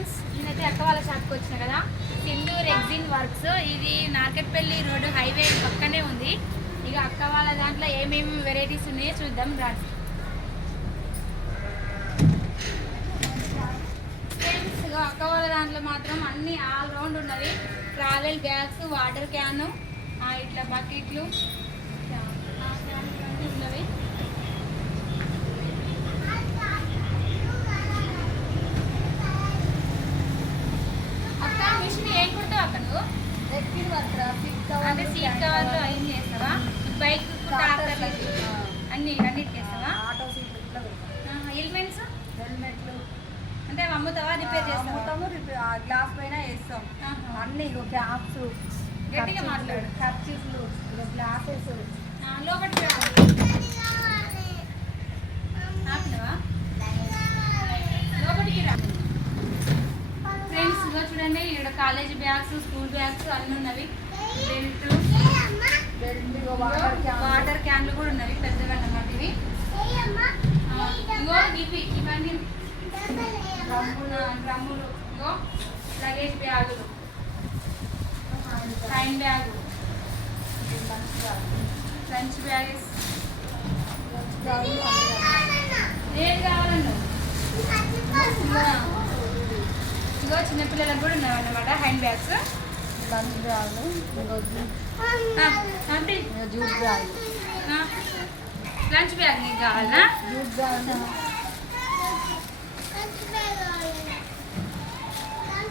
Friends, నేనైతే అక్క వాళ్ళ షాప్కి వచ్చిన కదా, సింధు రెగ్జిన్ వర్క్స్. ఇది నార్కెట్పల్లి రోడ్డు హైవే పక్కనే ఉంది. ఇక అక్క వాళ్ళ దాంట్లో ఏమేమి వెరైటీస్ ఉన్నాయో చూద్దాం రండి. ఫ్రెండ్స్, ఇక అక్క వాళ్ళ దాంట్లో మాత్రం అన్ని ఆల్ రౌండ్ ఉన్నవి. ట్రావెల్ బ్యాగ్స్, వాటర్ క్యాను, ఇట్లా బకెట్లు ఉన్నవి. అంటే సీట్ కవర్లు అన్నీ చేస్తావా? బైక్ అన్ని అన్నిటికి వేస్తావా? ఆటో సీట్లు హెల్మెట్స్ అంటే అమ్ముతావా, రిపేర్ చేస్తాము? గ్లాస్ పైన వేస్తాం అన్ని. క్యాప్స్ గట్టిగా మాట్లాడు. కర్చీఫ్లు, గ్లాసెస్ లోపలికి లోపలికి రా. ఫ్రెండ్స్, ఇదో చూడండి, ఇక్కడ కాలేజ్ బ్యాగ్స్, స్కూల్ బ్యాగ్స్ అన్నీ ఉన్నవి. వాటర్ క్యాన్లు కూడా ఉన్నవి, పెద్దగా అన్నమాట ఇవి. ఇవన్నీ డ్రమ్ములు, ఇగో లగేజ్ బ్యాగులు, హ్యాండ్ బ్యాగు, లంచ్ బ్యాగ్స్. ఏది కావాలన్నా ఇగో చిన్నపిల్లలకు కూడా ఉన్నాయి అన్నమాట హ్యాండ్ బ్యాగ్స్. లంచ్ బ్యాగులు, అంటే జ్యూస్ బ్యాగ్. లంచ్ బ్యాగ్ నీకు కావాలన్నా? Juice bag.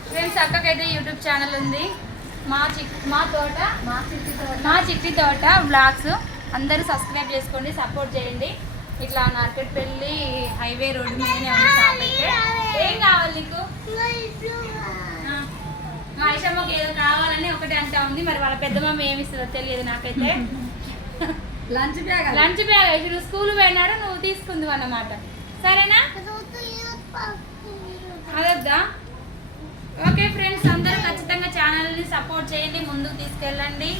ఫ్రెండ్స్, అక్కకైతే యూట్యూబ్ ఛానల్ ఉంది, మా చిట్టి తోట బ్లాగ్స్. అందరూ సబ్స్క్రైబ్ చేసుకోండి, సపోర్ట్ చేయండి. ఇట్లా నార్కెట్పల్లి హైవే రోడ్డు మీదనే ఉంది షాప్ అయితే. ఏం కావాలి నీకు? ఐషమ్మకి ఏదో కావాలని ఒకటి అంటా ఉంది. మరి వాళ్ళ పెద్దమ్మ ఏమి ఇస్తుందో తెలియదు నాకైతే. లంచ్ బ్యాగ్ నువ్వు స్కూల్ పోయినాడు, నువ్వు తీసుకుంది అన్నమాట. సరేనా? అదొద్దా? ఓకే ఫ్రెండ్స్, అందరూ ఖచ్చితంగా ఛానల్ని సపోర్ట్ చేయండి, ముందుకు తీసుకెళ్ళండి.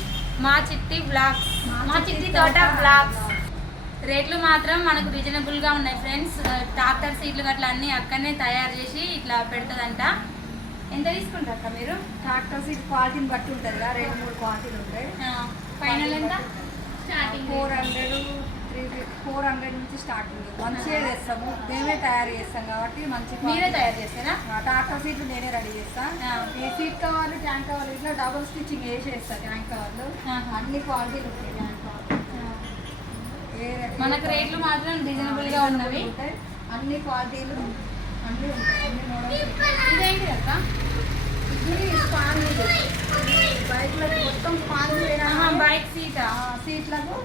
మా చిట్టి బ్లాగ్స్, మా చిట్టి తోట బ్లాగ్స్. రేట్లు మాత్రం మనకు రీజనబుల్గా ఉన్నాయి ఫ్రెండ్స్. ట్రాక్టర్ సీట్లు గట్లా అన్నీ అక్కడనే తయారు చేసి ఇట్లా పెడుతుందంట. ఎంత తీసుకుంటారు అక్క మీరు? ట్రాక్టర్ సీట్ క్వాలిటీని బట్టి ఉంటుంది కదా, 2-3 క్వాలిటీలు ఉంటాయి. ఫైనల్ ఎంత? 400 నుంచి స్టార్టింగ్. మంచిగా చేస్తాము, మేమే తయారు చేస్తాం కాబట్టి మంచి. మీరే తయారు చేస్తారా? ట్రాక్టర్ సీట్లు నేనే రెడీ చేస్తాను. ఈ సీట్ కవర్లు, ట్యాంక్ కవర్లు ఇట్లా డబుల్ స్టిచ్చింగ్ వేసేస్తాను. ట్యాంక్ కవర్లు అన్ని క్వాలిటీలు ఉంటాయి. ట్యాంక్ కవర్లు మనకు రేట్లు మాత్రం రీజనబుల్గా ఉన్నవి. అన్ని క్వాలిటీలు అన్నీ ఉంటాయి. అన్ని మోడల్స్. ఇదేంటి అక్క? బైక్లకు మొత్తం స్పాంజ్ వేయడా, బైక్ సీట్లకు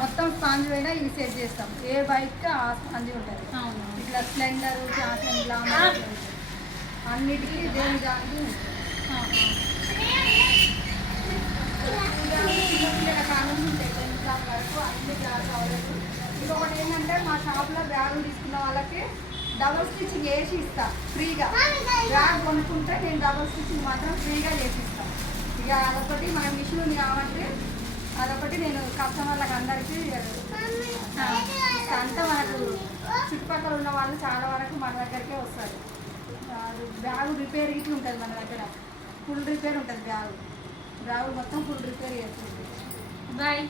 మొత్తం స్పాంజ్ వేయడా ఇవి సెట్ చేస్తాం. ఏ బైక్ ఆ స్పాంజ్ ఉంటుంది. ఇట్లా స్ప్లెండర్, గ్లామర్ అన్నిటికీ దేని దానికి చిన్నపిల్లల కాలం ఉంటాయి. 10th క్లాస్ వరకు అన్ని బ్యాగ్ అవైలబుల్. ఇంకొకటి ఏంటంటే, మా షాప్లో బ్యాగులు తీసుకున్న వాళ్ళకి డబుల్ స్టిచ్చింగ్ వేసి ఇస్తా ఫ్రీగా. బ్యాగ్ కొనుక్కుంటే నేను డబుల్ స్టిచ్చింగ్ మాత్రం ఫ్రీగా చేసి ఇస్తాను. ఇక అదొకటి మన మిషన్ ఉంది కాబట్టి అదొకటి నేను కస్టమర్లకు అందరికీ అంతా మనకు చుట్టుపక్కల ఉన్న వాళ్ళు చాలా వరకు మన దగ్గరికే వస్తారు. బ్యాగు రిపేర్ ఇట్లా ఉంటుంది మన దగ్గర, ఫుల్ రిపేర్ ఉంటుంది. బ్యాగు మొత్తం ఫుల్ రిపేర్ చేస్తుంది. బాయ్.